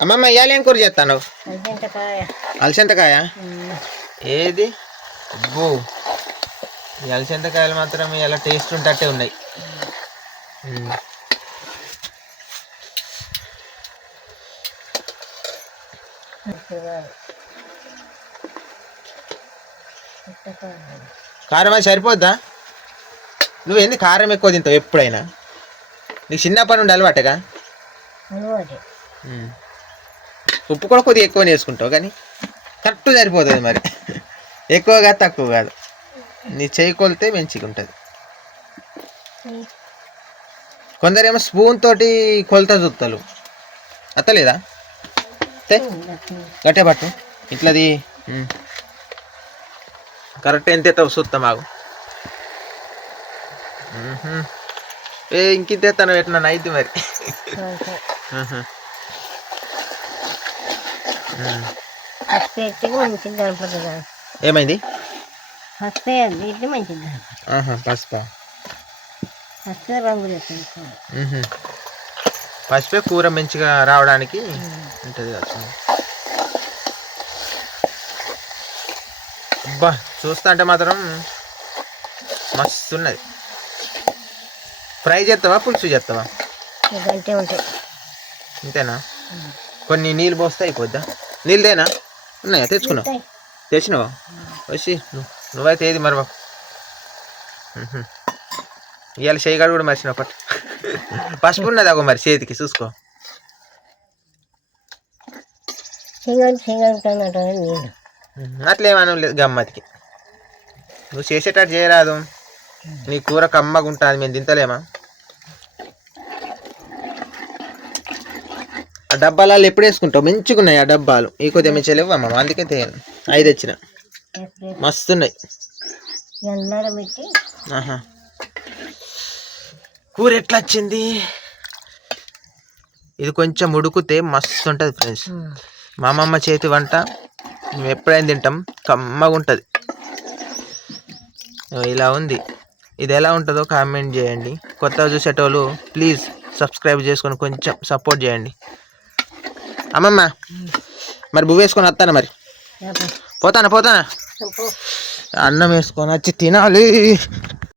అమ్మమ్మ ఇవాళ ఏం కూర చేస్తాను అలసంతకాయ ఏది? అబ్బో. ఈ అలసంతకాయలు మాత్రం ఇలా టేస్ట్ ఉంటట్టే ఉన్నాయి. కారం అది సరిపోద్దా? నువ్వు ఎందుకు కారం ఎక్కువ తింటావు ఎప్పుడైనా? నీకు చిన్నప్పటి నుండి అలవాటగా? అలవాటు. ఉప్పు కూడా కొద్దిగా ఎక్కువ వేసుకుంటావు కానీ కరెక్ట్ సరిపోతుంది మరి. ఎక్కువ కాదు తక్కువ కాదు. నీ చేయి కొలితే మంచిగా ఉంటుంది. కొందరేమో స్పూన్ తోటి కొలత చూస్తారు అత్తలేదా? గట్టే పట్టు. ఇట్లది. కరెక్ట్ ఎంత ఎత్తావు చూస్తాం మాకు. ఏ ఇంకింత ఎత్తాను ఎట్లా అయితే మరి. ఫస్ట్ ఎత్తికి మంచిది కనపడుతుంది కదా. ఏమైంది? ఫస్ట్ మంచిది. పసుపా. ఫస్ట్. పసుపే కూర మంచిగా రావడానికి ఉంటుంది కదా అబ్బా చూస్తా అంటే మాత్రం మస్తు ఉన్నది ఫ్రై చేస్తావా పులుసు చేస్తావా? ఉంటాయి. అంతేనా కొన్ని నీళ్ళు పోస్తే అయిపోద్దా? నీళ్ళదేనా ఉన్నాయా? తెచ్చుకున్నావు. తెచ్చినావా? వచ్చి నువ్వు నువ్వైతే ఏది మరవా ఇవాళ చేయగాడు కూడా మర్చిన పట్టు. పసుపు ఉన్నది అగో మరి చేతికి చూసుకో. అట్లేమనం లేదు గమ్మతికి. నువ్వు చేసేటట్టు చేయరాదు. నీ కూర కమ్మగా ఉంటుంది మేము తింటలేమా? ఆ డబ్బాలలో ఎప్పుడు వేసుకుంటావు? మంచిగా ఉన్నాయి ఆ డబ్బాలు. ఈ కొద్దిగా మంచిగా లేవు అమ్మ అందుకే తేను ఐదు వచ్చిన మస్తు ఉన్నాయి కూర ఎట్లా వచ్చింది ఇది కొంచెం ఉడికితే మస్తు ఉంటుంది ఫ్రెండ్స్ మా అమ్మమ్మ చేతి వంట మేము ఎప్పుడైనా తింటాం కమ్మగా ఉంటుంది. ఇలా ఉంది. ఇది ఎలా ఉంటుందో కామెంట్ చేయండి. కొత్తగా చూసేటోళ్ళు ప్లీజ్ సబ్స్క్రైబ్ చేసుకొని కొంచెం సపోర్ట్ చేయండి. అమ్మమ్మ. మరి బువ్వ వేసుకొని వస్తాను మరి? పోతానా పోతానా? అన్నం వేసుకొని వచ్చి తినాలి.